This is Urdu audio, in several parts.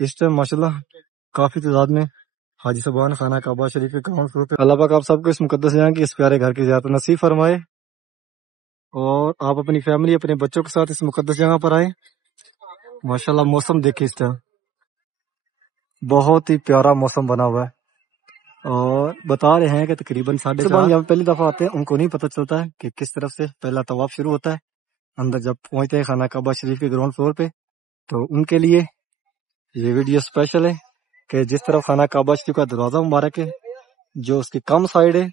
اس ٹائم ماشاءاللہ کافی تعداد میں حاجی صاحبان خانہ کعبہ شریف کے گراؤنڈ فلور پہ۔ اللہ پاک آپ سب کو اس مقدس جگہ کی اس پیارے گھر کی زیارت نصیب فرمائے، اور آپ اپنی فیملی اپنے بچوں کے ساتھ اس مقدس جگہ پر آئے۔ ماشاءاللہ موسم دیکھیں اس ٹائم بہت ہی پیارا موسم بنا ہوا ہے، اور بتا رہے ہیں کہ تقریباً 4:30 یہاں پہلی دفعہ آتے ہیں، ان کو نہیں پتہ چلتا ہے کہ کس طرف سے پہلا طواف شروع ہوتا ہے۔ اندر جب پہنچتے ہیں خانہ کعبہ شریف کے گراؤنڈ فلور پہ، تو ان کے لیے یہ ویڈیو اسپیشل ہے کہ جس طرف خانہ کعبہ شریف کا دروازہ مبارک ہے، جو اس کی کم سائڈ ہے،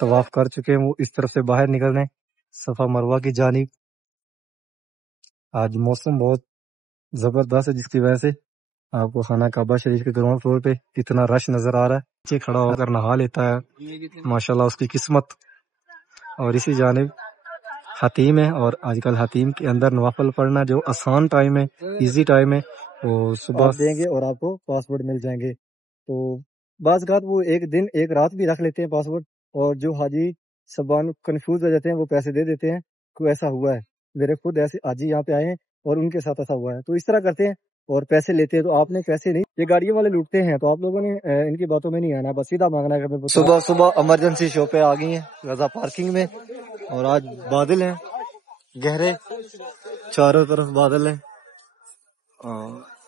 طواف کر چکے ہیں وہ اس طرف سے باہر نکل رہے ہیں صفا مروہ کی جانب۔ آج موسم بہت زبردست ہے، جس کی وجہ سے آپ کو خانہ کعبہ شریف کے گراؤنڈ فلور پہ اتنا رش نظر آ رہا ہے۔ نیچے کھڑا ہو کر نہا لیتا ہے، ماشاءاللہ اس کی قسمت۔ اور اسی جانب حتیم ہے، اور آج کل حتیم کے اندر نوافل پڑھنا جو آسان ٹائم ہے، ایزی ٹائم ہے، وہ صبح دیں گے اور آپ کو پاسورڈ مل جائیں گے۔ تو بعض اوقات وہ ایک دن ایک رات بھی رکھ لیتے ہیں پاسورڈ، اور جو حاجی صاحبان کنفیوز ہو جاتے ہیں وہ پیسے دے دیتے ہیں۔ کوئی ایسا ہوا ہے، میرے خود ایسے حاجی یہاں پہ آئے ہیں اور ان کے ساتھ ایسا ہوا ہے، تو اس طرح کرتے ہیں اور پیسے لیتے ہیں۔ تو آپ نے پیسے نہیں، یہ گاڑیوں والے لوٹتے ہیں، تو آپ لوگوں نے ان کی باتوں میں نہیں آنا، بس سیدھا مانگنا ہے کہ صبح صبح ایمرجنسی شو پہ آ گئی ہیں غزہ پارکنگ میں، اور آج بادل ہیں گہرے، چاروں طرف بادل ہیں۔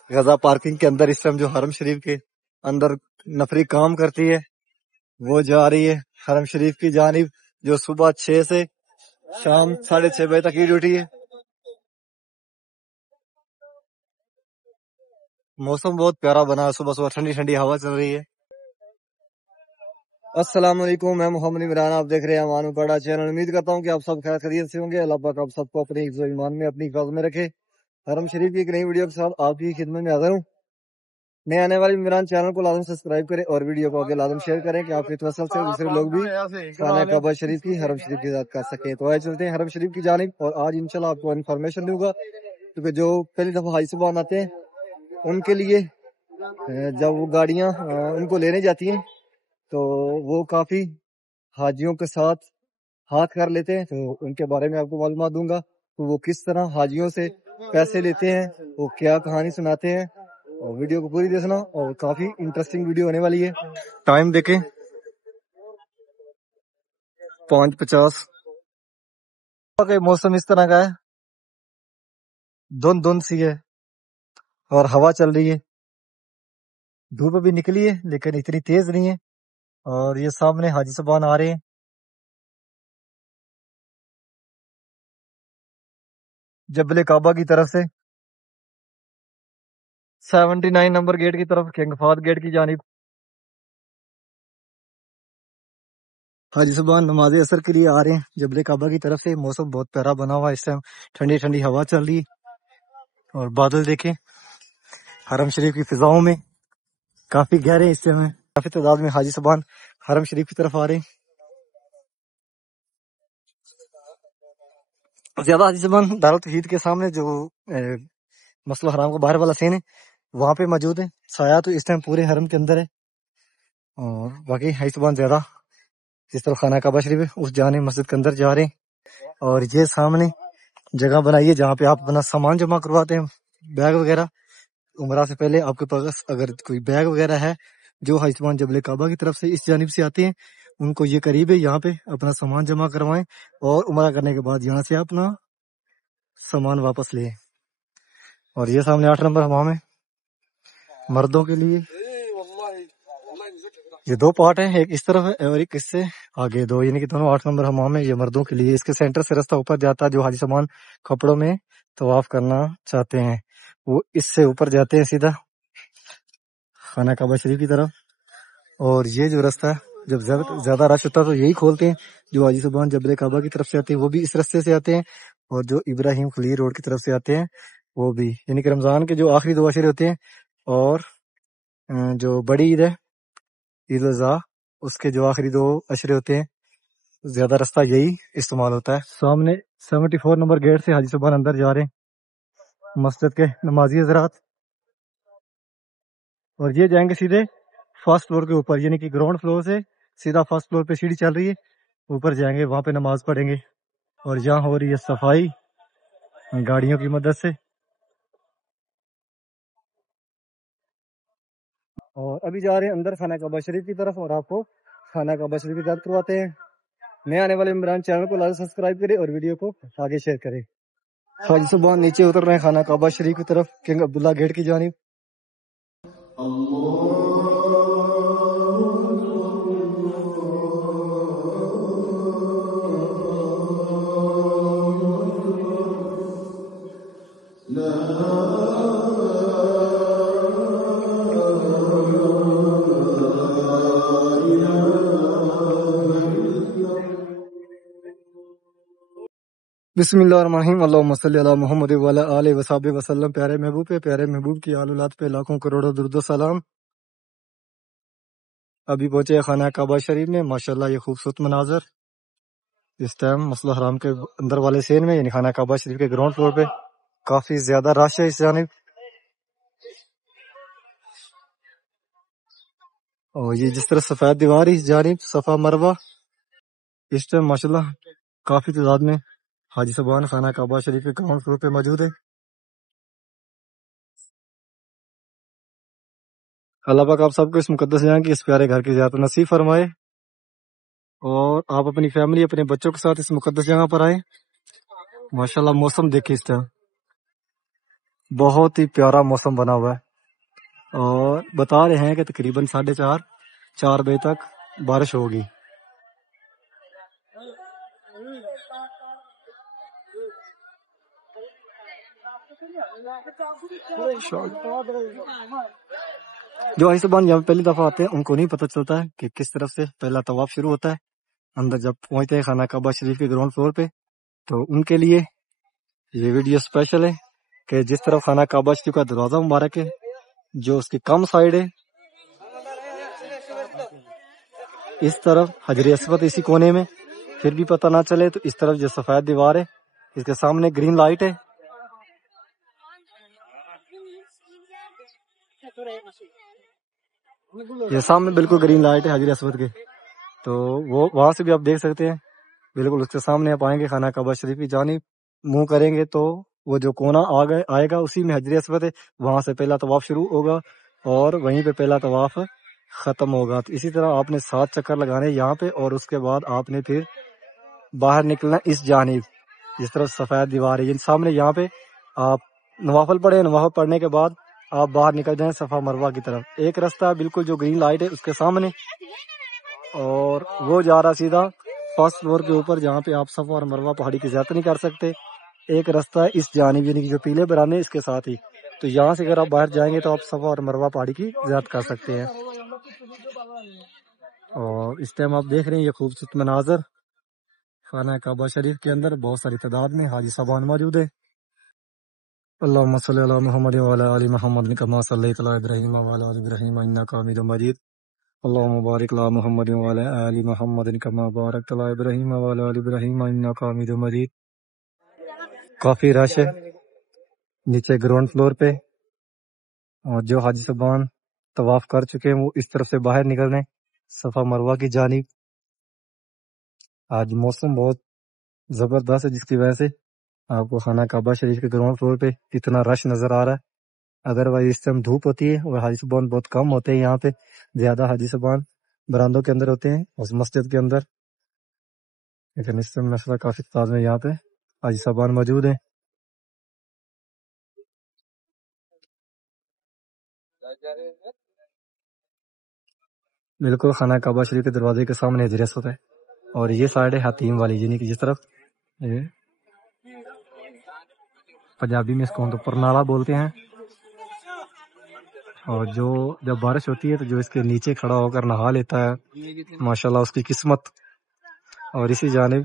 غزہ پارکنگ کے اندر اس ٹائم جو حرم شریف کے اندر نفری کام کرتی ہے وہ جا رہی ہے حرم شریف کی جانب، جو صبح 6 سے شام 6:30 بجے تک کی ڈیوٹی ہے۔ موسم بہت پیارا بنا ہے، صبح صبح ٹھنڈی ٹھنڈی ہوا چل رہی ہے۔ السلام علیکم، میں محمد عمران، آپ دیکھ رہے ہیں امان پڑا چینل۔ امید کرتا ہوں کہ آپ سب خیر خیریت سے ہوں گے۔ اللہ پاک آپ سب کو اپنے حفظ و ایمان میں، اپنی حفاظت میں رکھے۔ حرم شریف کی ایک نئی ویڈیو کے ساتھ آپ کی خدمت میں حاضر ہوں۔ نئے آنے والی عمران چینل کو لازم سبسکرائب کریں اور ویڈیو کو آگے لازم شیئر کریں کہ آپ کی توسل سے دوسرے لوگ بھی خانہ کعبہ شریف کی، حرم شریف کی زیارت کر سکیں۔ تو آئے چلتے ہیں حرم شریف کی جانب، اور آج انشاءاللہ آپ کو انفارمیشن دوں گا، کیونکہ جو پہلی دفعہ حاجی صاحبان آتے ہیں ان کے لیے جب وہ گاڑیاں ان کو لینے جاتی ہیں تو وہ کافی حاجیوں کے ساتھ ہاتھ کر لیتے ہیں، تو ان کے بارے میں آپ کو معلومات دوں گا، تو وہ کس طرح حاجیوں سے پیسے لیتے ہیں، وہ کیا کہانی سناتے ہیں، اور ویڈیو کو پوری دیکھنا، اور کافی انٹرسٹنگ ویڈیو ہونے والی ہے۔ ٹائم دیکھیں 5:50۔ موسم اس طرح کا ہے، دھند سی ہے اور ہوا چل رہی ہے، دھوپ بھی نکلی ہے لیکن اتنی تیز نہیں ہے۔ اور یہ سامنے حاجی صاحبان آ رہے ہیں جبل کعبہ کی طرف سے، 79 نمبر گیٹ کی طرف، کنگ فہد گیٹ کی جانب۔ حاجی صاحبان نماز عصر کے لیے آ رہے ہیں جبل کعبہ کی طرف سے۔ موسم بہت پیارا بنا ہوا ہے، اس ٹائم ٹھنڈی ٹھنڈی ہوا چل رہی ہے، اور بادل دیکھیں حرم شریف کی فضاؤں میں کافی گہرے حصے میں، کافی تعداد میں حاجی صاحبان حرم شریف کی طرف آ رہے ہیں۔ زیادہ حاجی صاحبان دارالتوحید کے سامنے جو مسجد الحرام کا باہر والا سین ہے وہاں پہ موجود ہے۔ سایہ تو اس ٹائم پورے حرم کے اندر ہے، اور باقی حاجی صاحبان زیادہ جس طرح خانہ کعبہ شریف ہے اس جانب مسجد کے اندر جا رہے ہیں۔ اور یہ سامنے جگہ بنائی ہے جہاں پہ آپ اپنا سامان جمع کرواتے ہیں، بیگ وغیرہ۔ عمرہ سے پہلے آپ کے پاس اگر کوئی بیگ وغیرہ ہے جو حاجی صاحبان جبل کعبہ کی طرف سے اس جانب سے آتے ہیں، ان کو یہ قریب ہے، یہاں پہ اپنا سامان جمع کروائیں، اور عمرہ کرنے کے بعد یہاں سے اپنا سامان واپس لیں۔ اور یہ سامنے 8 نمبر حمام ہے مردوں کے لیے۔ یہ 2 پارٹ ہیں، ایک اس طرف ہے اور ایک اس سے آگے 2، یعنی کہ دونوں 8 نمبر حمام ہے، یہ مردوں کے لیے۔ اس کے سینٹر سے راستہ اوپر جاتا ہے، جو حاجی صاحبان کپڑوں میں طواف کرنا چاہتے ہیں وہ اس سے اوپر جاتے ہیں سیدھا خانہ کعبہ شریف کی طرف۔ اور یہ جو راستہ ہے جب زیادہ رش ہوتا ہے تو یہی کھولتے ہیں، جو حاجی صاحبان جبل کعبہ کی طرف سے آتے ہیں وہ بھی اس راستے سے آتے ہیں، اور جو ابراہیم خلیل روڈ کی طرف سے آتے ہیں وہ بھی، یعنی کہ رمضان کے جو آخری 2 عشرے ہوتے ہیں اور جو بڑی عید ہے عید الاضحیٰ اس کے جو آخری 2 عشرے ہوتے ہیں زیادہ راستہ یہی استعمال ہوتا ہے۔ سامنے 74 نمبر گیٹ سے حاجی صاحبان اندر جا رہے ہیں مسجد کے نمازی حضرات، اور یہ جائیں گے سیدھے فرسٹ فلور کے اوپر، یعنی کہ گراؤنڈ فلور سے سیدھا فرسٹ فلور پہ سیڑھی چل رہی ہے، اوپر جائیں گے، وہاں پہ نماز پڑھیں گے۔ اور یہاں ہو رہی ہے صفائی گاڑیوں کی مدد سے۔ اور ابھی جا رہے ہیں اندر خانہ کعبہ شریف کی طرف، اور آپ کو خانہ کعبہ شریف کی طرف کرواتے ہیں۔ نئے آنے والے عمران چینل کو لازم سبسکرائب کرے اور ویڈیو کو آگے شیئر کرے۔ حاجی صاحبان نیچے اتر رہے ہیں خانہ کعبہ شریف کی طرف کنگ عبداللہ گیٹ کی جانب۔ بسم اللہ الرحمن الرحیم، اللہم صلی علی محمد وعلی آلہ وصحبہ وسلم۔ پیارے محبوب پہ، پیارے محبوب کی آل اولاد پہ لاکھوں کروڑوں درود و سلام۔ ابھی پہنچے خانہ کعبہ شریف میں، ماشاءاللہ یہ خوبصورت مناظر اس ٹائم مسجد الحرام کے اندر والے سین میں، یعنی خانہ کعبہ شریف کے گراؤنڈ فلور پہ کافی زیادہ رش ہے اس جانب۔ اور یہ جس طرح سفید دیوار ہے اس جانب صفا مروہ، اس ٹائم ماشاءاللہ کافی تعداد میں حاجی صاحبان خانہ کعبہ شریف کے گراؤنڈ فلور پہ موجود ہے۔ اللہ پاک آپ سب کو اس مقدس جگہ کی اس پیارے گھر کی زیارت نصیب فرمائے، اور آپ اپنی فیملی اپنے بچوں کے ساتھ اس مقدس جگہ پر آئے۔ ماشاءاللہ موسم دیکھیں اس ٹائم بہت ہی پیارا موسم بنا ہوا ہے، اور بتا رہے ہیں کہ تقریباً 4:30 بجے تک بارش ہوگی۔ جو حاجی صاحبان یہاں پہلی دفعہ آتے ہیں ان کو نہیں پتہ چلتا ہے کہ کس طرف سے پہلا طواف شروع ہوتا ہے۔ اندر جب پہنچتے ہیں خانہ کعبہ شریف کے گراؤنڈ فلور پہ تو ان کے لیے یہ ویڈیو اسپیشل ہے کہ جس طرف خانہ کعبہ شریف کا دروازہ مبارک ہے، جو اس کی کم سائڈ ہے، اس طرف حجر اسود اسی کونے میں، پھر بھی پتہ نہ چلے تو اس طرف جو سفید دیوار ہے اس کے سامنے گرین لائٹ ہے، یہ سامنے بالکل گرین لائٹ ہے حجر اسود کے، تو وہ وہاں سے بھی آپ دیکھ سکتے ہیں، بالکل اس کے سامنے آپ آئیں گے خانہ کعبہ شریف کی جانب منہ کریں گے تو وہ جو کونا آئے گا اسی میں حجر اسود ہے، وہاں سے پہلا طواف شروع ہوگا اور وہیں پہ پہلا طواف ختم ہوگا۔ تو اسی طرح آپ نے 7 چکر لگانے یہاں پہ، اور اس کے بعد آپ نے پھر باہر نکلنا اس جانب جس طرح سفید دیوار ہے، سامنے یہاں پہ آپ نوافل پڑھیں، نوافل پڑھنے کے بعد آپ باہر نکل جائیں صفا مروہ کی طرف۔ ایک رستہ بالکل جو گرین لائٹ ہے اس کے سامنے، اور وہ جا رہا سیدھا فرسٹ فلور کے اوپر جہاں پہ آپ صفا اور مروہ پہاڑی کی زیارت نہیں کر سکتے۔ ایک رستہ ہے اس جانب، یعنی کہ جو پیلے برانے اس کے ساتھ ہی، تو یہاں سے اگر آپ باہر جائیں گے تو آپ صفا اور مروہ پہاڑی کی زیارت کر سکتے ہیں۔ اور اس ٹائم آپ دیکھ رہے ہیں یہ خوبصورت مناظر خانہ کعبہ شریف کے اندر بہت ساری تعداد میں حاجی صاحبان موجود ہے۔ اللہم صلی علی محمد وعلی آل محمد کما صلیت علی ابراہیم وعلی آل ابراہیم انک حمید مجید۔ اللہم بارک علی محمد وعلی آل محمد کما بارکت علی ابراہیم وعلی آل ابراہیم انک حمید مجید۔ کافی رش ہے نیچے گراؤنڈ فلور پہ، اور جو حاجی صاحبان طواف کر چکے ہیں وہ اس طرف سے باہر نکل رہے ہیں صفا مروہ کی جانب۔ آج موسم بہت زبردست ہے جس کی وجہ سے آپ کو خانہ کعبہ شریف کے گراؤنڈ فلور پہ اتنا رش نظر آ رہا ہے۔ ادروائز اس ٹائم دھوپ ہوتی ہے اور حاجی صاحبان بہت کم ہوتے ہیں، یہاں پہ زیادہ حاجی صاحبان براندوں کے اندر ہوتے ہیں اس مسجد کے اندر، لیکن اس ٹائم مسئلہ کافی تعداد میں یہاں پہ حاجی صاحبان موجود ہیں۔ بالکل خانہ کعبہ شریف کے دروازے کے سامنے حجر اسود ہے، اور یہ سائڈ ہے حتیم والی، یعنی کہ جس طرف یہ پنجابی میں اس کو پرنالا بولتے ہیں، اور جو جب بارش ہوتی ہے تو جو اس کے نیچے کھڑا ہو کر نہا لیتا ہے ماشاءاللہ اس کی قسمت۔ اور اسی جانب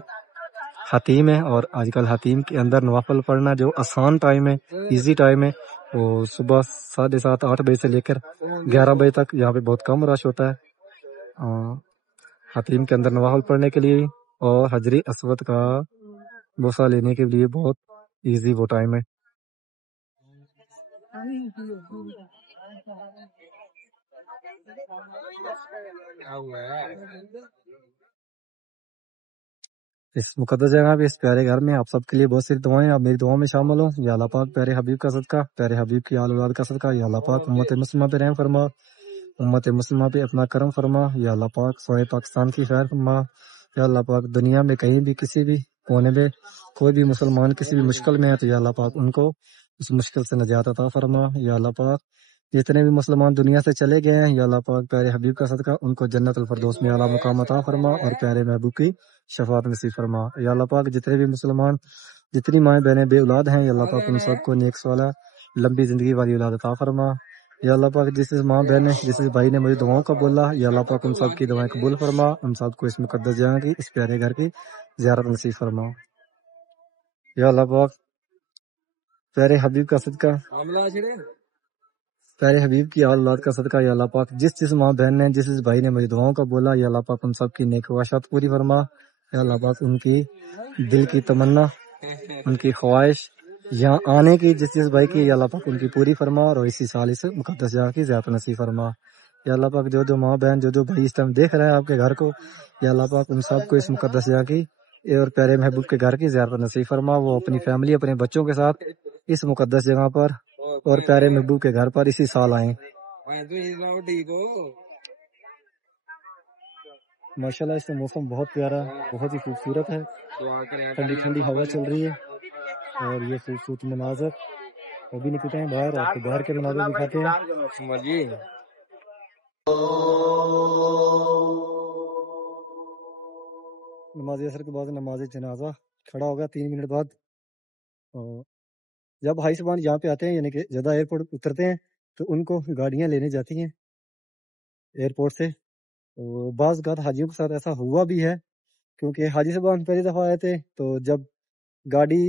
حتیم ہے، اور آج کل حتیم کے اندر نوافل پڑھنا جو آسان ٹائم ہے، ایزی ٹائم ہے، وہ صبح 7:30 8 بجے سے لے کر 11 بجے تک یہاں پہ بہت کم رش ہوتا ہے حتیم کے اندر نوافل پڑھنے کے لیے، اور حجر اسود کا بوسہ لینے کے لیے بہت ایزی وہ ٹائم ہے۔ اس مقدس جگہ پہ اس پیارے گھر میں آپ سب کے لیے بہت سی دعائیں، آپ میری دعاؤں میں شامل ہوں۔ یا اللہ پاک پیارے حبیب کا صدقہ، پیارے حبیب کی آل اولاد کا صدقہ، یا اللہ پاک امت مسلمہ پہ رحم فرما، امت مسلمہ پہ اپنا کرم فرما یا اللہ پاک، سوئے پاکستان کی خیر فرما یا اللہ پاک، دنیا میں کہیں بھی کسی بھی کونے میں کوئی بھی مسلمان کسی بھی مشکل میں ہے تو یا اللہ پاک ان کو اس مشکل سے نجات عطا فرما یا اللہ پاک، جتنے بھی مسلمان دنیا سے چلے گئے ہیں یا اللہ پاک پیارے حبیب کا صدقہ ان کو جنت الفردوس میں اعلیٰ مقام عطا فرما اور پیارے محبوب کی شفاعت نصیب فرما یا اللہ پاک، جتنے بھی مسلمان جتنی مائیں بہنیں بے اولاد ہیں یا اللہ پاک ان سب کو نیک صالح لمبی زندگی والی اولاد عطا فرما یا اللہ پاک، جس ماں بہن جس بھائی نے مجھے دعاؤں کا بولا یا اللہ پاک ان سب کی دعائیں قبول فرما، ان سب کو اس مقدس جگہ کی اس پیارے گھر کی زیارت نصیب فرما یا اللہ پاک، پیارے حبیب کا صدقہ پیارے حبیب کی اولاد کا صدقہ یا اللہ پاک، جس ماں بہن نے جس بھائی نے مجھے دعاؤں کا بولا یا اللہ پاک ان سب کی نیک خواہشات پوری فرما یا اللہ پاک، ان کی دل کی تمنا ان کی خواہش یہاں آنے کی جس بھائی کی یا اللہ پاک ان کی پوری فرما اور اسی سال اس مقدس جگہ کی زیارت نصیب فرما یا اللہ پاک، جو ماں بہن جو بھائی اس ٹائم دیکھ رہے ہیں آپ کے گھر کو یا اللہ پاک ان سب کو اس مقدس جگہ کی اور پیارے محبوب کے گھر کی زیارت نصیب فرما، وہ اپنی فیملی اپنے بچوں کے ساتھ اس مقدس جگہ پر اور پیارے محبوب کے گھر پر اسی سال آئیں۔ ماشاءاللہ اس میں موسم بہت پیارا بہت ہی خوبصورت ہے، ٹھنڈی ٹھنڈی ہوا چل رہی ہے اور یہ خوبصورت مناظر ابھی نکلتے ہیں باہر، آپ کو باہر کے مناظر دکھاتے ہیں۔ نماز عصر کے بعد نماز جنازہ کھڑا ہوگا 3 منٹ بعد۔ جب ہائی سبان یہاں پہ آتے ہیں یعنی کہ جدہ ایئرپورٹ اترتے ہیں تو ان کو گاڑیاں لینے جاتی ہیں ایئرپورٹ سے۔ بعض اوقات حاجیوں کے ساتھ ایسا ہوا بھی ہے، کیونکہ حاجی صاحب پہلی دفعہ آئے تھے تو جب گاڑی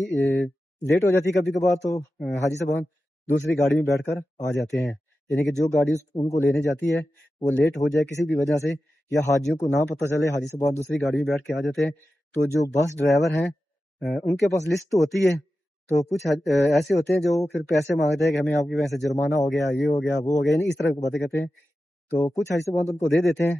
لیٹ ہو جاتی کبھی کبھار تو حاجی صاحب دوسری گاڑی میں بیٹھ کر آ جاتے ہیں، یعنی کہ جو گاڑی ان کو لینے جاتی ہے وہ لیٹ ہو جائے کسی بھی وجہ سے یا حاجیوں کو نہ پتہ چلے، حاجی صاحب دوسری گاڑی میں بیٹھ کے آ جاتے ہیں، تو جو بس ڈرائیور ہیں ان کے پاس لسٹ تو ہوتی ہے، تو کچھ ایسے ہوتے ہیں جو پھر پیسے مانگتے ہیں کہ ہمیں آپ کی وجہ سے جرمانہ ہو گیا، یہ ہو گیا وہ ہو گیا، یعنی اس طرح کی باتیں کرتے ہیں، تو کچھ حاجی صاحب ان کو دے دیتے ہیں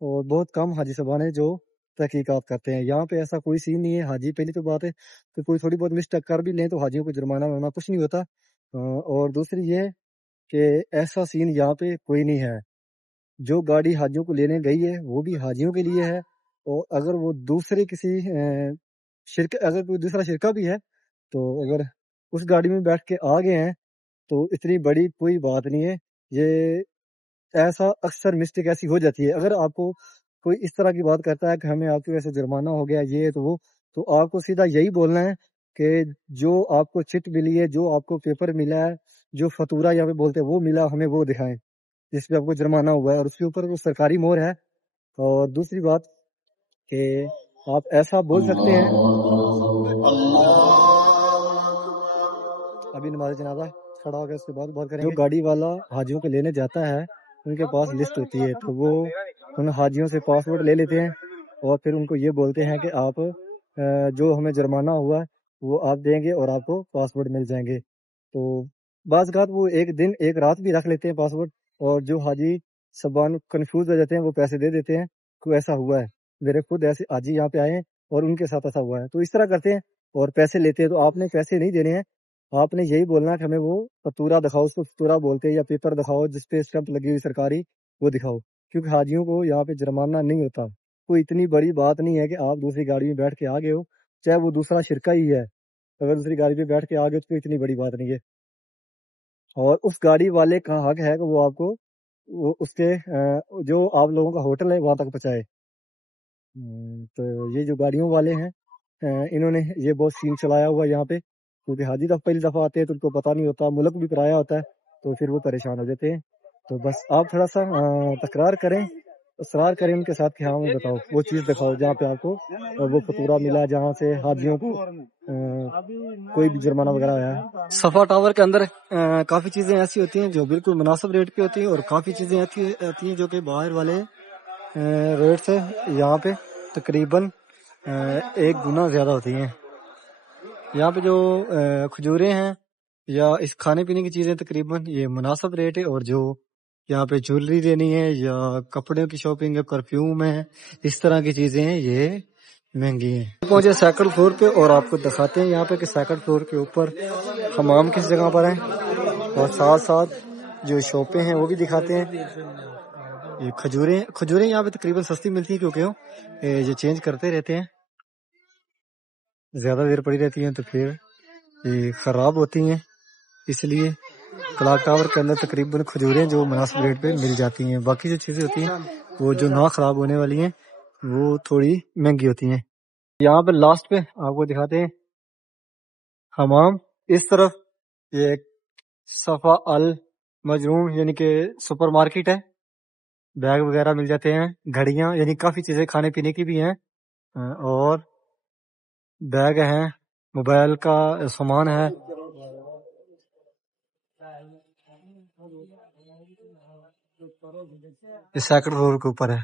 اور بہت کم حاجی صاحب ہیں جو تحقیقات کرتے ہیں۔ یہاں پہ ایسا کوئی سین نہیں ہے، حاجی پہلی تو بات ہے کہ کوئی تھوڑی بہت مسٹیک کر بھی لیں تو حاجیوں کو جرمانہ ہونا کچھ نہیں ہوتا، اور دوسری یہ کہ ایسا سین یہاں پہ کوئی نہیں ہے، جو گاڑی حاجیوں کو لینے گئی ہے وہ بھی حاجیوں کے لیے ہے، اور اگر وہ دوسرے کسی اگر کوئی دوسرا شرکہ بھی ہے تو اگر اس گاڑی میں بیٹھ کے آ گئے ہیں تو اتنی بڑی کوئی بات نہیں ہے، یہ ایسا اکثر مسٹیک ایسی ہو جاتی ہے۔ اگر آپ کو کوئی اس طرح کی بات کرتا ہے کہ ہمیں آپ کی وجہ سے جرمانہ ہو گیا یہ تو وہ، تو آپ کو سیدھا یہی بولنا ہے کہ جو آپ کو چٹ ملی ہے، جو آپ کو پیپر ملا ہے، جو فاتورہ یہاں پہ بولتے ہیں وہ ملا، ہمیں وہ دکھائیں جس پہ آپ کو جرمانہ ہوا ہے اور اس کے اوپر وہ سرکاری مہر ہے۔ اور دوسری بات کہ آپ ایسا بول سکتے ہیں، ابھی نماز جنازہ کھڑا ہو گیا اس کے بعد بات کریں گے۔ جو گاڑی والا حاجیوں کو لینے جاتا ہے ان کے پاس لسٹ ہوتی ہے، تو وہ ان حاجیوں سے پاسپورٹ لے لیتے ہیں اور پھر ان کو یہ بولتے ہیں کہ آپ جو ہمیں جرمانہ ہوا وہ آپ دیں گے اور آپ کو پاسپورٹ مل جائیں گے۔ تو بعض اوقات وہ ایک دن ایک رات بھی رکھ لیتے ہیں پاسپورٹ، اور جو حاجی سبان کنفیوز ہو جاتے ہیں وہ پیسے دے دیتے ہیں۔ کوئی ایسا ہوا ہے، میرے خود ایسے حاجی یہاں پہ آئے ہیں اور ان کے ساتھ ایسا ہوا ہے، تو اس طرح کرتے ہیں اور پیسے لیتے ہیں۔ تو آپ نے پیسے نہیں دینے ہیں، آپ نے یہی بولنا کہ ہمیں وہ فاتورہ دکھاؤ، اس کو فاتورہ بولتے ہیں، یا پیپر دکھاؤ جس پہ اسٹمپ لگی ہوئی سرکاری، وہ دکھاؤ، کیونکہ حاجیوں کو یہاں پہ جرمانہ نہیں ہوتا۔ کوئی اتنی بڑی بات نہیں ہے کہ آپ دوسری گاڑی میں بیٹھ کے آ گئے ہو، چاہے وہ دوسرا شرکہ ہی ہے، اگر دوسری گاڑی پہ بیٹھ کے آ گئے تو اتنی بڑی بات نہیں ہے، اور اس گاڑی والے کا حق ہے کہ وہ آپ کو اس کے جو آپ لوگوں کا ہوٹل ہے وہاں تک پہنچائے۔ تو یہ جو گاڑیوں والے ہیں انہوں نے یہ بہت سین چلایا ہوا یہاں پہ، کیونکہ حاجی پہلی دفعہ آتے ہیں تو ان کو پتہ نہیں ہوتا، ملک بھی پرایا ہوتا ہے، تو پھر وہ پریشان ہو جاتے ہیں۔ تو بس آپ تھوڑا سا تکرار کریں، اصرار کریں ان کے ساتھ کہ ہاں بتاؤ وہ چیز دکھاؤ جہاں پہ آپ کو وہ فاتورہ ملا، جہاں سے حاجیوں کو کوئی بھی جرمانہ وغیرہ آیا ہے۔ صفا ٹاور کے اندر کافی چیزیں ایسی ہوتی ہیں جو بالکل مناسب ریٹ پہ ہوتی ہیں، اور کافی چیزیں ایسی ہوتی ہیں جو کہ باہر والے ریٹ سے یہاں پہ تقریباً 1 گنا زیادہ ہوتی ہیں۔ یہاں پہ جو کھجوریں ہیں یا اس کھانے پینے کی چیزیں تقریباً یہ مناسب ریٹ ہے، اور جو یہاں پہ جویلری لینی ہے یا کپڑے کی شاپنگ ہے، پرفیوم ہے، اس طرح کی چیزیں ہیں یہ مہنگی ہیں۔ پہنچے سیکنڈ فلور پہ اور آپ کو دکھاتے ہیں یہاں پہ کہ سیکنڈ فلور کے اوپر حمام کس جگہ پر ہیں، اور ساتھ ساتھ جو شاپیں ہیں وہ بھی دکھاتے ہیں۔ یہ کھجوریں یہاں پہ تقریباً سستی ملتی ہیں کیونکہ یہ چینج کرتے رہتے ہیں، زیادہ دیر پڑی رہتی ہیں تو پھر یہ خراب ہوتی ہیں، اس لیے کلاک ٹاور کے اندر تقریباً کھجوریں جو مناسب ریٹ پہ مل جاتی ہیں. باقی جو چیزیں ہوتی ہیں وہ جو نہ خراب ہونے والی ہیں وہ تھوڑی مہنگی ہوتی ہیں. یہاں پہ لاسٹ پہ آپ کو دکھاتے ہیں حمام. اس طرف یہ ایک صفا المجروم یعنی کہ سپر مارکیٹ ہے، بیگ وغیرہ مل جاتے ہیں، گھڑیاں یعنی کافی چیزیں کھانے پینے کی بھی ہیں، اور بیگ ہیں، موبائل کا سامان ہے. یہ سیکنڈ فلور کے اوپر ہے.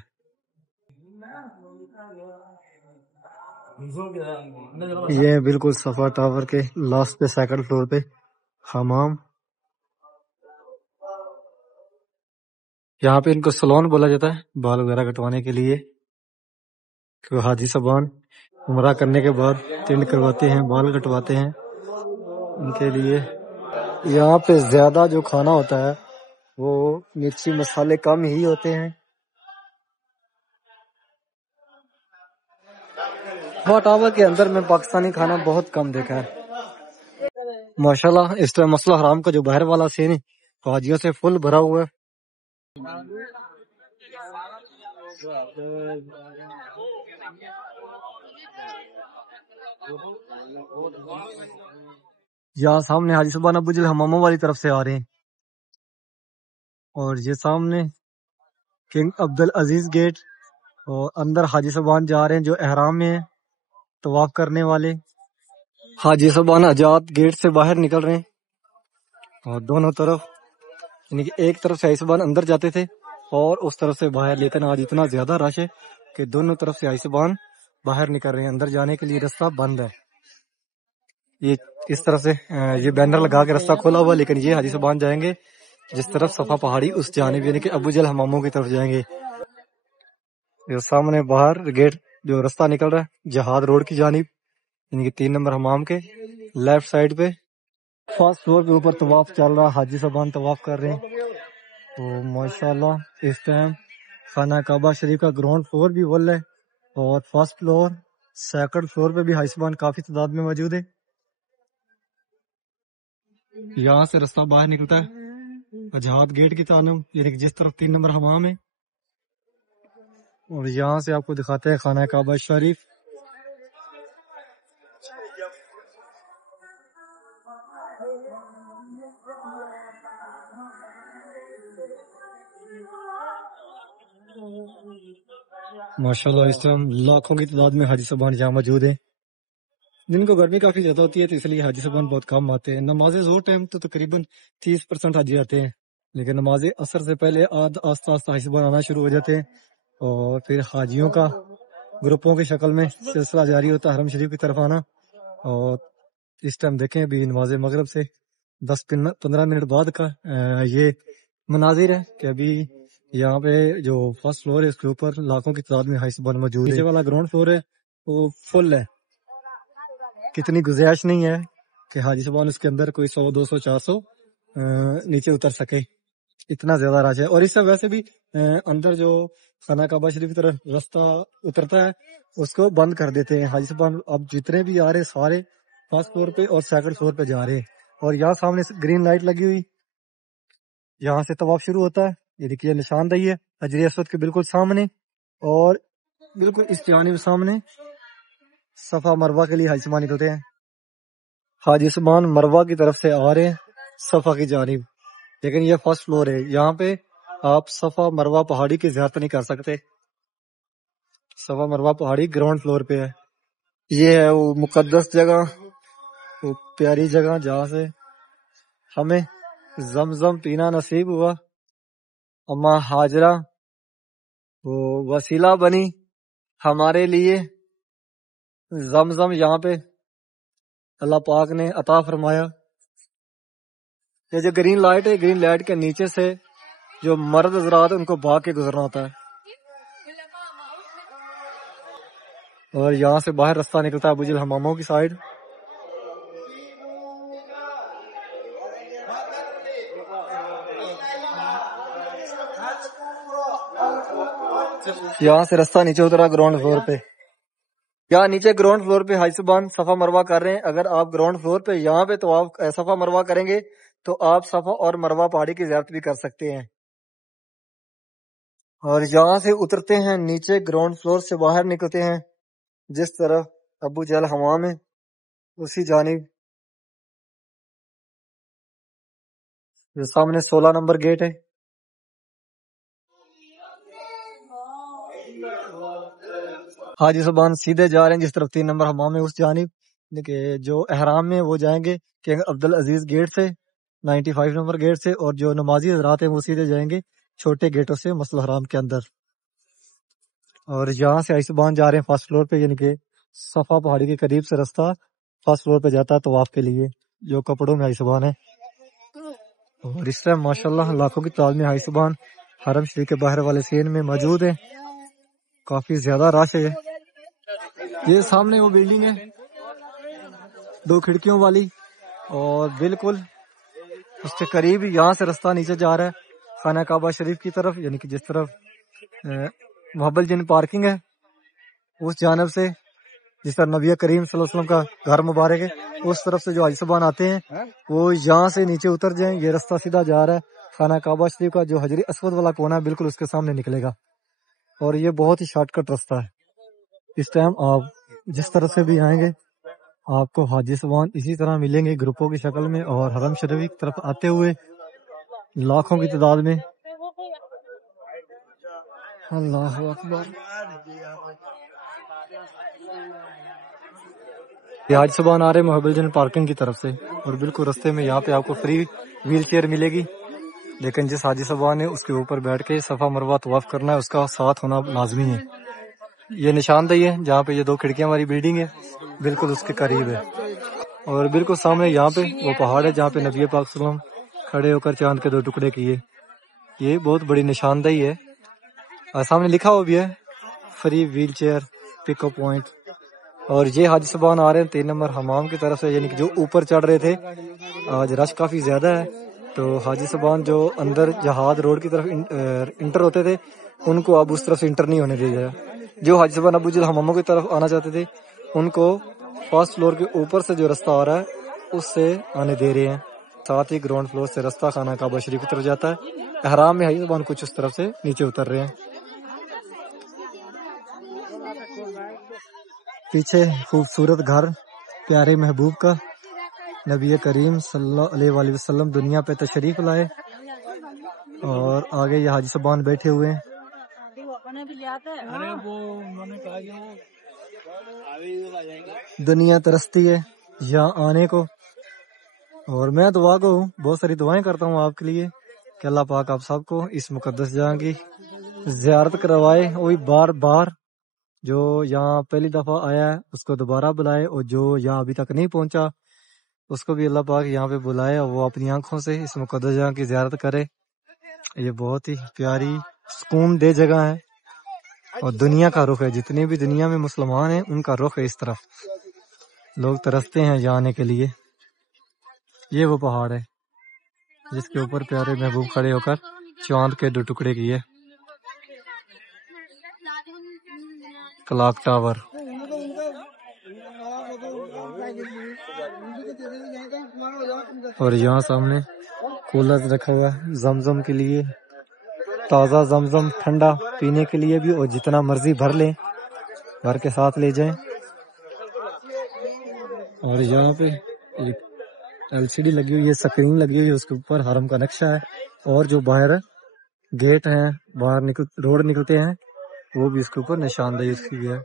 یہ بالکل صفا ٹاور کے لاسٹ پہ سیکنڈ فلور پہ حمام. یہاں پہ ان کو سلون بولا جاتا ہے بال وغیرہ کٹوانے کے لیے، کہ حاجی صاحبان عمرہ کرنے کے بعد ٹینڈ کرواتے ہیں، بال کٹواتے ہیں ان کے لیے. یہاں پہ زیادہ جو کھانا ہوتا ہے وہ مرچی مسالے کم ہی ہوتے ہیں. صفا ٹاور کے اندر میں پاکستانی کھانا بہت کم دیکھا ہے ماشاءاللہ. اس ٹائم مسئلہ حرام کا جو باہر والا سین ہے حاجیوں سے فل بھرا ہوا ہے. یہاں سامنے حاجی صاحبان ابو جل حماموں والی طرف سے آ رہے ہیں، اور یہ سامنے کنگ عبدالعزیز گیٹ، اور اندر حاجی صاحبان جا رہے ہیں جو احرام میں ہیں طواف کرنے والے. حاجی صاحبان حجات گیٹ سے باہر نکل رہے ہیں، اور دونوں طرف یعنی کہ ایک طرف سے حاجی صاحبان اندر جاتے تھے اور اس طرف سے باہر، لیکن آج اتنا زیادہ رش ہے کہ دونوں طرف سے حاجی صاحبان باہر نکل رہے ہیں، اندر جانے کے لیے رستہ بند ہے. یہ اس طرف سے یہ بینر لگا کے رستہ کھولا ہوا، لیکن یہ حاجی صاحبان جائیں گے جس طرف صفا پہاڑی اس جانب یعنی کہ ابو جل حماموں کی طرف جائیں گے. یہ سامنے باہر گیٹ جو رستہ نکل رہا ہے جہاد روڈ کی جانب یعنی کہ 3 نمبر حمام کے لیفٹ سائڈ پہ. فرسٹ فلور کے اوپر طواف چل رہا، حاجی صاحبان طواف کر رہے ہیں. تو ماشاءاللہ اس ٹائم خانہ کعبہ شریف کا گراؤنڈ فلور بھی فل ہے، اور فرسٹ فلور سیکنڈ فلور پہ بھی حاجی صاحبان کافی تعداد میں موجود ہے. یہاں سے رستہ باہر نکلتا ہے جہاد گیٹ کی جانب یعنی کہ جس طرف 3 نمبر حمام ہے، اور یہاں سے آپ کو دکھاتے ہیں خانہ کعبہ شریف. ماشاءاللہ اس ٹائم لاکھوں کی تعداد میں حاجی صاحبان یہاں موجود ہیں. جن کو گرمی کافی زیادہ ہوتی ہے تو اس لیے حاجی صاحبان بہت کم آتے ہیں. نماز ظہر ٹائم تو تقریباً 30% حاجی آتے ہیں، لیکن نماز عصر سے پہلے آہستہ آہستہ حاجی صاحبان آنا شروع ہو جاتے ہیں، اور پھر حاجیوں کا گروپوں کی شکل میں سلسلہ جاری ہوتا ہے حرم شریف کی طرف آنا. اور اس ٹائم دیکھیں ابھی نماز مغرب سے 10-15 منٹ بعد کا یہ مناظر ہے کہ ابھی یہاں پہ جو فرسٹ فلور ہے اس کے اوپر لاکھوں کی تعداد میں حاجی صاحبان موجود ہے. نیچے والا گراؤنڈ فلور ہے وہ فل ہے، کتنی گنجائش نہیں ہے کہ حاجی صاحبان اس کے اندر کوئی 100 200 400 نیچے اتر سکے، اتنا زیادہ رش ہے. اور اس سے ویسے بھی اندر جو خانہ کعبہ شریف کی طرف رستہ اترتا ہے اس کو بند کر دیتے ہیں حاجی صاحبان. اب جتنے بھی آ رہے سارے فرسٹ فلور پہ اور سیکنڈ فلور پہ جا رہے ہیں. اور یہاں سامنے گرین لائٹ لگی ہوئی، یہاں سے طواف شروع ہوتا ہے. یہ دیکھیے نشاندہی ہے حجر اسود کے بالکل سامنے، اور بالکل اس جانب سامنے صفا مروہ کے لیے حاجی صاحبان نکلتے ہیں. حاجی صاحبان مروہ کی طرف سے آ رہے ہیں صفا کی جانب، لیکن یہ فرسٹ فلور ہے، یہاں پہ آپ صفا مروہ پہاڑی کی زیارت نہیں کر سکتے. صفا مروہ پہاڑی گراؤنڈ فلور پہ ہے. یہ ہے وہ مقدس جگہ، وہ پیاری جگہ جہاں سے ہمیں زمزم پینا نصیب ہوا. اما ہاجرہ وہ وسیلہ بنی ہمارے لیے، زمزم یہاں پہ اللہ پاک نے عطا فرمایا. یہ جو گرین لائٹ ہے، گرین لائٹ کے نیچے سے جو مرد حضرات ان کو بھاگ کے گزرنا ہوتا ہے، اور یہاں سے باہر رستہ نکلتا ہے ابو جل حماموں کی سائڈ. یہاں سے رستہ نیچے اترا گراؤنڈ فلور پہ. یہاں نیچے گراؤنڈ فلور پہ حاجی صاحبان صفا مروہ کر رہے ہیں. اگر آپ گراؤنڈ فلور پہ یہاں پہ تو آپ صفا مروہ کریں گے تو آپ صفا اور مروہ پہاڑی کی زیارت بھی کر سکتے ہیں. اور یہاں سے اترتے ہیں نیچے گراؤنڈ فلور سے باہر نکلتے ہیں جس طرف ابو جہل حمام ہے اسی جانب. جو سامنے 16 نمبر گیٹ ہے. حاجی صاحبان سیدھے جا رہے ہیں جس طرف 3 نمبر حمام ہے اس جانب کہ جو احرام میں وہ جائیں گے کہ عبدالعزیز گیٹ سے 95 نمبر گیٹ سے. اور جو نمازی حضرات ہیں وہ سیدھے جائیں گے چھوٹے گیٹوں سے مسجد الحرام کے اندر. اور یہاں سے حاجی صاحبان جا رہے ہیں فرسٹ فلور پہ یعنی کہ صفا پہاڑی کے قریب سے رستہ فرسٹ فلور پہ جاتا ہے طواف کے لیے جو کپڑوں میں حاجی صاحبان ہے. اور اس طرح ماشاءاللہ لاکھوں کی تعداد میں حاجی صاحبان حرم شریف کے باہر والے سین میں موجود ہیں. کافی زیادہ رش ہے. یہ سامنے وہ بلڈنگ ہے 2 کھڑکیوں والی اور بالکل اس کے قریب یہاں سے رستہ نیچے جا رہا ہے خانہ کعبہ شریف کی طرف یعنی کہ جس طرف محبل جن پارکنگ ہے اس جانب سے جس طرح نبی کریم صلی اللہ علیہ وسلم کا گھر مبارک ہے اس طرف سے جو حاجی صاحبان آتے ہیں وہ یہاں سے نیچے اتر جائیں. یہ رستہ سیدھا جا رہا ہے خانہ کعبہ شریف کا جو حجر اسود والا کونا ہے بالکل اس کے سامنے نکلے گا. اور یہ بہت ہی شارٹ کٹ رستہ ہے. اس ٹائم آپ جس طرح سے بھی آئیں گے آپ کو حاجی صاحبان اسی طرح ملیں گے گروپوں کی شکل میں اور حرم شریف کی طرف آتے ہوئے لاکھوں کی تعداد میں. اللہ اکبر. یہ حاجی صاحبان آ رہے ہیں محبل جن پارکنگ کی طرف سے اور بالکل رستے میں یہاں پہ آپ کو فری ویل چیئر ملے گی. لیکن جس حاجی صاحبان نے اس کے اوپر بیٹھ کے صفا مروہ طواف کرنا ہے اس کا ساتھ ہونا لازمی ہے. یہ نشاندہی ہے جہاں پہ یہ 2 کھڑکیاں والی بلڈنگ ہے بالکل اس کے قریب ہے. اور بالکل سامنے یہاں پہ وہ پہاڑ ہے جہاں پہ نبی پاک صلی اللہ علیہ وسلم کھڑے ہو کر چاند کے 2 ٹکڑے کیے. یہ بہت بڑی نشاندہی ہے. اور سامنے لکھا ہوا بھی ہے فری ویل چیئر پک اپ پوائنٹ. اور یہ حاجی صاحبان آ رہے ہیں 3 نمبر حمام کی طرف سے یعنی کہ جو اوپر چڑھ رہے تھے. آج رش کافی زیادہ ہے تو حاجی صاحبان جو اندر جہاد روڈ کی طرف انٹر ہوتے تھے ان کو اب اس طرف سے انٹر نہیں ہونے دیا جائے. جو حاجی صاحبان ابو جہل حماموں کی طرف آنا چاہتے تھے ان کو فرسٹ فلور کے اوپر سے جو رستہ آ رہا ہے اس سے آنے دے رہے ہیں. ساتھ ہی گراؤنڈ فلور سے رستہ خانہ کعبہ شریف کی طرف جاتا ہے. احرام میں حاجی صاحبان کچھ اس طرف سے نیچے اتر رہے ہیں. پیچھے خوبصورت گھر پیارے محبوب کا نبی کریم صلی اللہ علیہ وآلہ وسلم دنیا پہ تشریف لائے اور آگے یہ حاجی صاحبان بیٹھے ہوئے ہیں. دنیا ترستی ہے یہاں آنے کو اور میں دعا کو بہت ساری دعائیں کرتا ہوں آپ کے لیے کہ اللہ پاک آپ سب کو اس مقدس جگہ کی زیارت کروائے. وہی بار بار جو یہاں پہلی دفعہ آیا ہے اس کو دوبارہ بلائے اور جو یہاں ابھی تک نہیں پہنچا اس کو بھی اللہ پاک یہاں پہ بلائے اور وہ اپنی آنکھوں سے اس مقدس جگہ کی زیارت کرے. یہ بہت ہی پیاری سکون دہ جگہ ہے اور دنیا کا رخ ہے. جتنے بھی دنیا میں مسلمان ہیں ان کا رخ ہے اس طرف. لوگ ترستے ہیں جانے کے لیے. یہ وہ پہاڑ ہے جس کے اوپر پیارے محبوب کھڑے ہو کر چاند کے 2 ٹکڑے کیے. Clock tower. اور یہاں سامنے کولر رکھا ہوا ہے زمزم کے لیے تازہ زمزم ٹھنڈا پینے کے لیے بھی اور جتنا مرضی بھر لیں بھر کے ساتھ لے جائیں. اور یہاں پہ ایک LCD لگی ہوئی ہے سکرین لگی ہوئی ہے اس کے اوپر حرم کا نقشہ ہے اور جو باہر گیٹ ہیں باہر روڈ نکلتے ہیں وہ بھی اس کے اوپر نشاندہی اس کی ہے.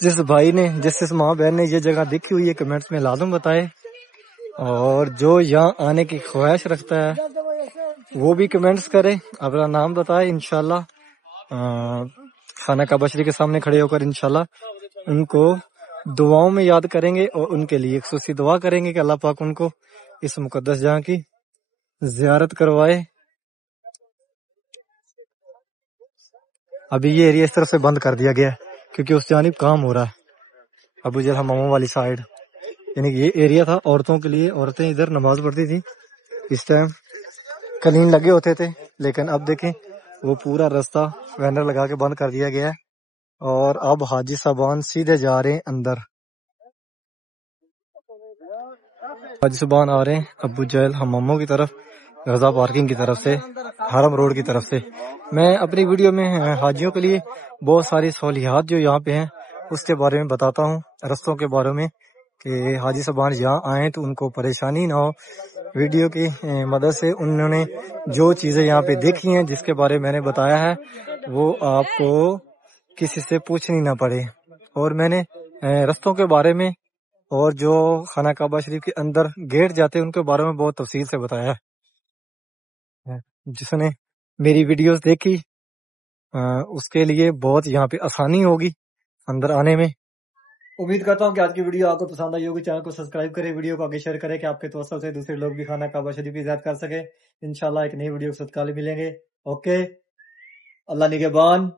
جس بھائی نے جس ماں بہن نے یہ جگہ دیکھی ہوئی ہے کمنٹس میں لازم بتائے اور جو یہاں آنے کی خواہش رکھتا ہے وہ بھی کمنٹس کرے اپنا نام بتائے. انشاءاللہ خانہ کعبہ شریف کے سامنے کھڑے ہو کر انشاءاللہ ان کو دعاؤں میں یاد کریں گے اور ان کے لیے خصوصی دعا کریں گے کہ اللہ پاک ان کو اس مقدس جگہ کی زیارت کروائے. ابھی یہ ایریا اس طرف سے بند کر دیا گیا ہے کیونکہ اس جانب کام ہو رہا ہے ابو جہل حماموں والی سائڈ. یعنی کہ یہ ایریا تھا عورتوں کے لیے. عورتیں ادھر نماز پڑھتی تھی اس ٹائم کلین لگے ہوتے تھے لیکن اب دیکھیں وہ پورا راستہ بینر لگا کے بند کر دیا گیا ہے، اور اب حاجی صاحبان سیدھے جا رہے ہیں اندر۔ حاجی صاحبان آ رہے ہیں ابو جہل حماموں کی طرف، رضا پارکنگ کی طرف سے، حرم روڈ کی طرف سے۔ میں اپنی ویڈیو میں حاجیوں کے لیے بہت ساری سہولیات جو یہاں پہ ہیں اس کے بارے میں بتاتا ہوں، رستوں کے بارے میں، کہ حاجی صاحبان یہاں آئیں تو ان کو پریشانی نہ ہو۔ ویڈیو کی مدد سے انہوں نے جو چیزیں یہاں پہ دیکھی ہیں، جس کے بارے میں نے بتایا ہے، وہ آپ کو کسی سے پوچھنی نہ پڑے۔ اور میں نے رستوں کے بارے میں اور جو خانہ کعبہ شریف کے اندر گیٹ جاتے ہیں ان کے بارے میں بہت تفصیل سے بتایا ہے۔ جس نے میری ویڈیوز دیکھی اس کے لیے بہت یہاں پہ آسانی ہوگی اندر آنے میں۔ امید کرتا ہوں کہ آج کی ویڈیو آپ کو پسند آئی ہوگی۔ چینل کو سبسکرائب کریں، ویڈیو کو آگے شیئر کریں کہ آپ کے توسل سے دوسرے لوگ بھی خانہ کعبہ شریف کی زیارت کر سکیں۔ انشاءاللہ ایک نئی ویڈیو کے ساتھ کل ملیں گے۔ اوکے، اللہ نگہبان۔